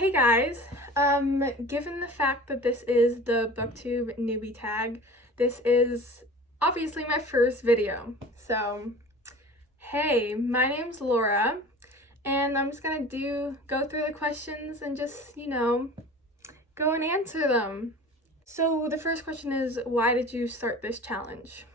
Hey guys, given the fact that this is the Booktube Newbie Tag, this is obviously my first video. So, hey, my name's Laura, and I'm just gonna go through the questions and just, go and answer them. So the first question is, why did you start this challenge?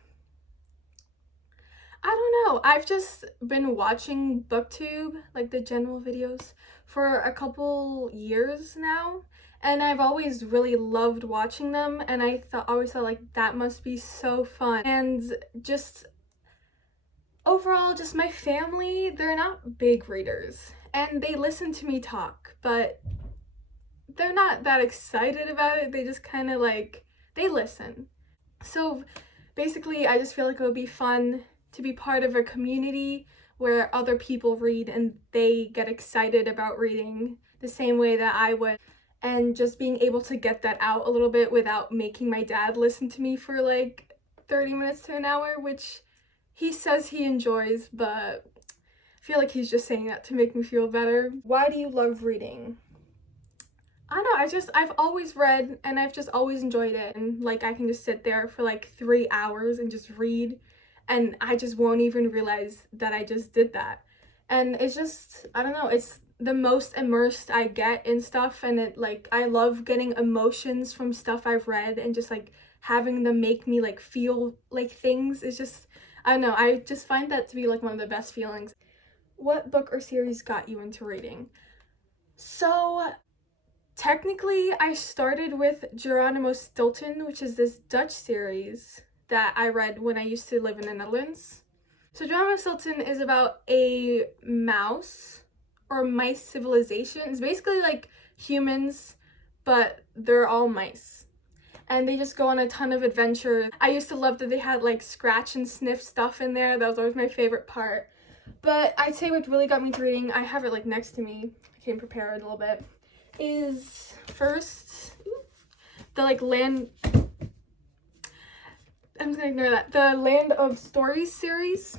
I don't know. I've just been watching Booktube, like the general videos, for a couple years now, and I've always really loved watching them, and always thought like that must be so fun. And just overall, just my family, they're not big readers, and they listen to me talk, but they're not that excited about it. They just kind of they listen. So basically, I just feel like it would be fun to be part of a community where other people read and they get excited about reading the same way that I would, and just being able to get that out a little bit without making my dad listen to me for like 30 minutes to an hour, which he says he enjoys, but I feel like he's just saying that to make me feel better. Why do you love reading? I don't know, I've always read and I've just always enjoyed it, and like I can just sit there for like 3 hours and just read, and I just won't even realize that I just did that. And it's just, I don't know, it's the most immersed I get in stuff, and I love getting emotions from stuff I've read and just like having them make me like feel like things. It's just, I don't know, I just find that to be like one of the best feelings. What book or series got you into reading? So technically, I started with Geronimo Stilton, which is this Dutch series that I read when I used to live in the Netherlands. So Geronimo Stilton is about a mouse or mice civilization. It's basically like humans, but they're all mice. And they just go on a ton of adventures. I used to love that they had like scratch and sniff stuff in there. That was always my favorite part. But I'd say what really got me into reading, I have it like next to me. I came prepared a little bit. Is first the land. I'm just gonna ignore that. The Land of Stories series,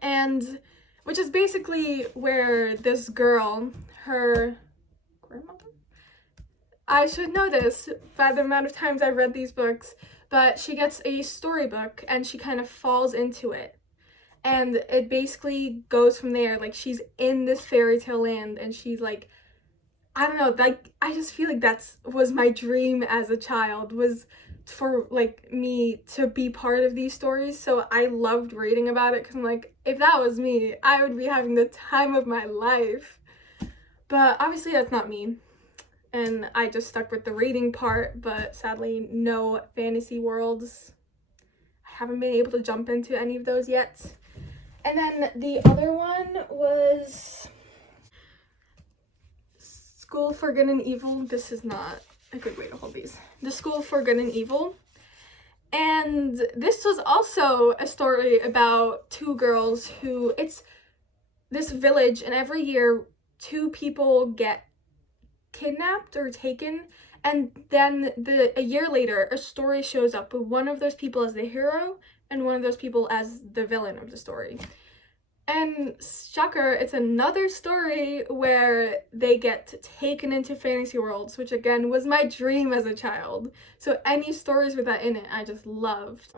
and which is basically where this girl, her grandmother, I should know this by the amount of times I've read these books, but she gets a storybook and she kind of falls into it. And it basically goes from there. Like, she's in this fairy tale land and she's like, I don't know, like, I just feel like was my dream as a child, was for like me to be part of these stories. So I loved reading about it because I'm like, if that was me, I would be having the time of my life. But obviously that's not me, and I just stuck with the reading part, but sadly no fantasy worlds. I haven't been able to jump into any of those yet. And then the other one was School for Good and Evil. This is not a good way to hold these. The School for Good and Evil. And this was also a story about two girls who, it's this village, and every year 2 people get kidnapped or taken, and then a year later a story shows up with one of those people as the hero and one of those people as the villain of the story. And shocker, it's another story where they get taken into fantasy worlds, which again was my dream as a child. So any stories with that in it, I just loved.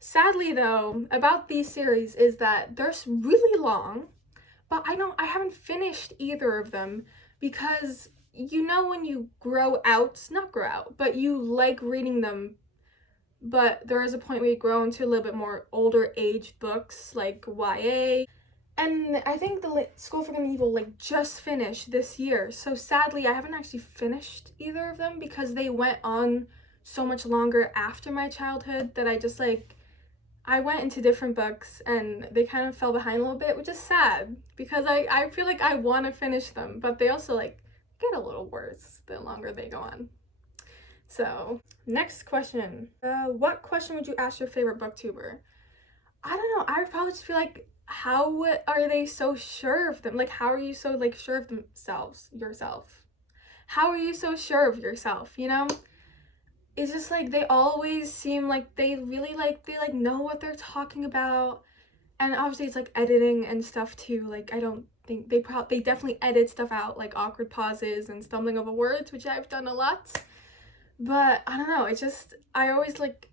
Sadly though, about these series is that they're really long, but I haven't finished either of them because when you not grow out, but you like reading them, but there is a point where you grow into a little bit more older age books like YA. And I think the School for Good and Evil just finished this year. So sadly, I haven't actually finished either of them because they went on so much longer after my childhood that I went into different books and they kind of fell behind a little bit, which is sad because I feel like I want to finish them, but they also get a little worse the longer they go on. So next question. What question would you ask your favorite booktuber? I don't know. I would probably just feel like, how are they so sure of them? Like, how are you so sure of yourself? How are you so sure of yourself, It's just they always seem like they really they know what they're talking about. And obviously it's editing and stuff too. I don't think they definitely edit stuff out, like awkward pauses and stumbling over words, which I've done a lot. But I don't know, it's just, I always like,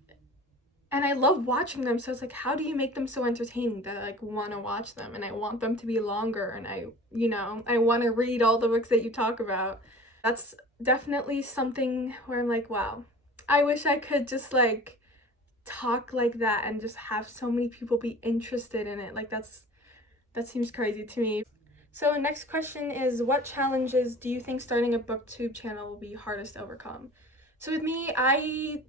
and I love watching them, so it's like, how do you make them so entertaining that I like want to watch them, and I want them to be longer, and I want to read all the books that you talk about. That's definitely something where I'm like, wow, I wish I could just like talk like that and just have so many people be interested in it. Like that seems crazy to me. So next question is, what challenges do you think starting a booktube channel will be hardest to overcome? So with me, I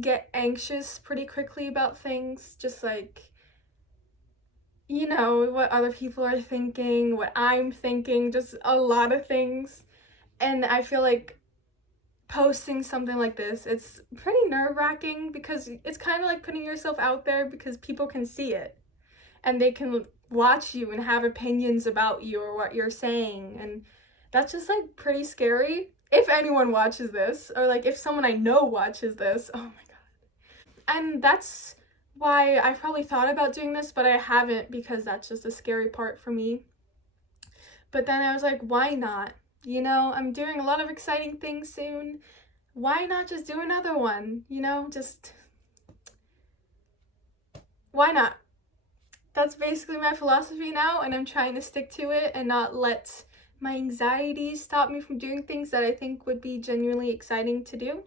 get anxious pretty quickly about things, just like, what other people are thinking, what I'm thinking, just a lot of things. And I feel like posting something like this, it's pretty nerve-wracking because it's kind of like putting yourself out there because people can see it and they can watch you and have opinions about you or what you're saying, and that's just like pretty scary. If anyone watches this, or like if someone I know watches this, oh my god. And that's why I've probably thought about doing this, but I haven't, because that's just a scary part for me. But then I was like, why not? I'm doing a lot of exciting things soon. Why not just do another one? Just why not? That's basically my philosophy now, and I'm trying to stick to it and not let my anxiety stop me from doing things that I think would be genuinely exciting to do.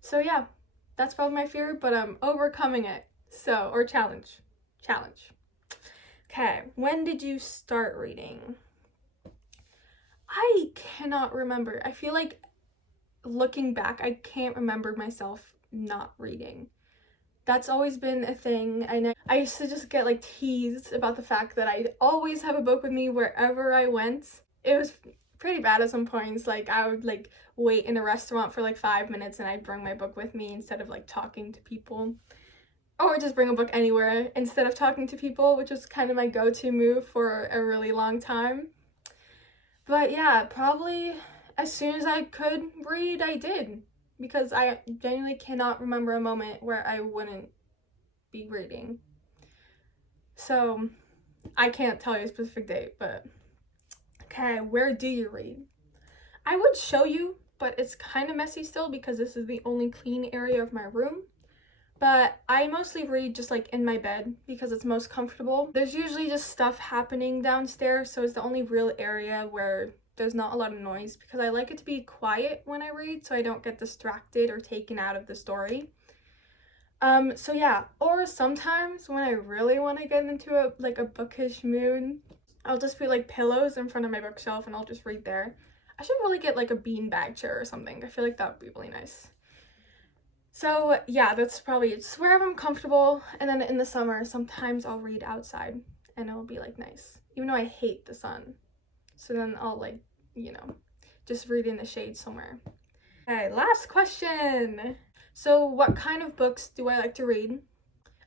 So yeah, that's probably my fear, but I'm overcoming it. So, or challenge. Okay, when did you start reading? I cannot remember. I feel like looking back, I can't remember myself not reading. That's always been a thing. I used to just get like teased about the fact that I'd always have a book with me wherever I went. It was pretty bad at some points. Like I would like wait in a restaurant for like 5 minutes and I'd bring my book with me instead of like talking to people. Or just bring a book anywhere instead of talking to people, which was kind of my go-to move for a really long time. But yeah, probably as soon as I could read, I did. Because I genuinely cannot remember a moment where I wouldn't be reading. So I can't tell you a specific date, but okay, where do you read? I would show you, but it's kind of messy still because this is the only clean area of my room. But I mostly read just like in my bed because it's most comfortable. There's usually just stuff happening downstairs, so it's the only real area where there's not a lot of noise, because I like it to be quiet when I read so I don't get distracted or taken out of the story. So yeah, or sometimes when I really want to get into a bookish mood, I'll just put like pillows in front of my bookshelf and I'll just read there. I should really get like a beanbag chair or something. I feel like that would be really nice. So yeah, that's probably just wherever I'm comfortable. And then in the summer, sometimes I'll read outside and it'll be like nice, even though I hate the sun. So then I'll like, just read in the shade somewhere. Okay, last question. So what kind of books do I like to read?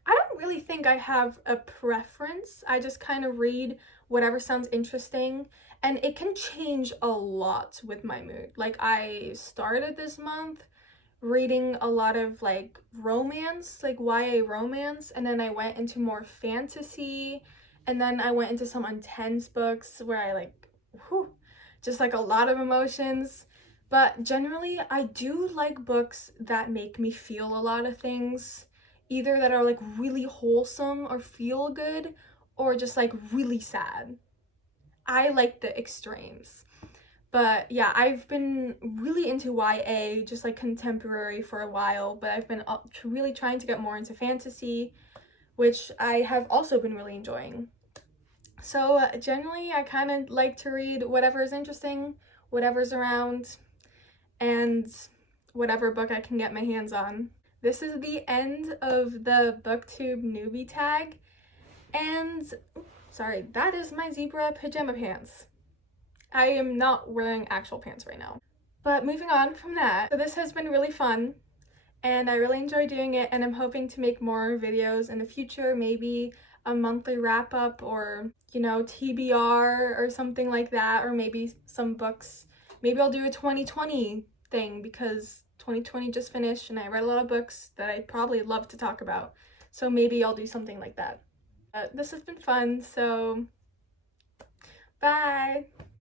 I don't really think I have a preference. I just kind of read whatever sounds interesting, and it can change a lot with my mood. Like I started this month reading a lot of like romance, like YA romance, and then I went into more fantasy, and then I went into some intense books where I like, just like a lot of emotions. But generally, I do like books that make me feel a lot of things, either that are like really wholesome or feel good, or just like really sad. I like the extremes. But yeah, I've been really into YA, just like contemporary, for a while, but I've been really trying to get more into fantasy, which I have also been really enjoying. So generally, I kind of like to read whatever is interesting, whatever's around, and whatever book I can get my hands on. This is the end of the Booktube Newbie Tag, and sorry, that is my zebra pajama pants. I am not wearing actual pants right now. But moving on from that, so this has been really fun, and I really enjoy doing it, and I'm hoping to make more videos in the future, maybe a monthly wrap-up, or TBR or something like that, or maybe some books. Maybe I'll do a 2020 thing because 2020 just finished and I read a lot of books that I'd probably love to talk about. So maybe I'll do something like that. This has been fun, so Bye!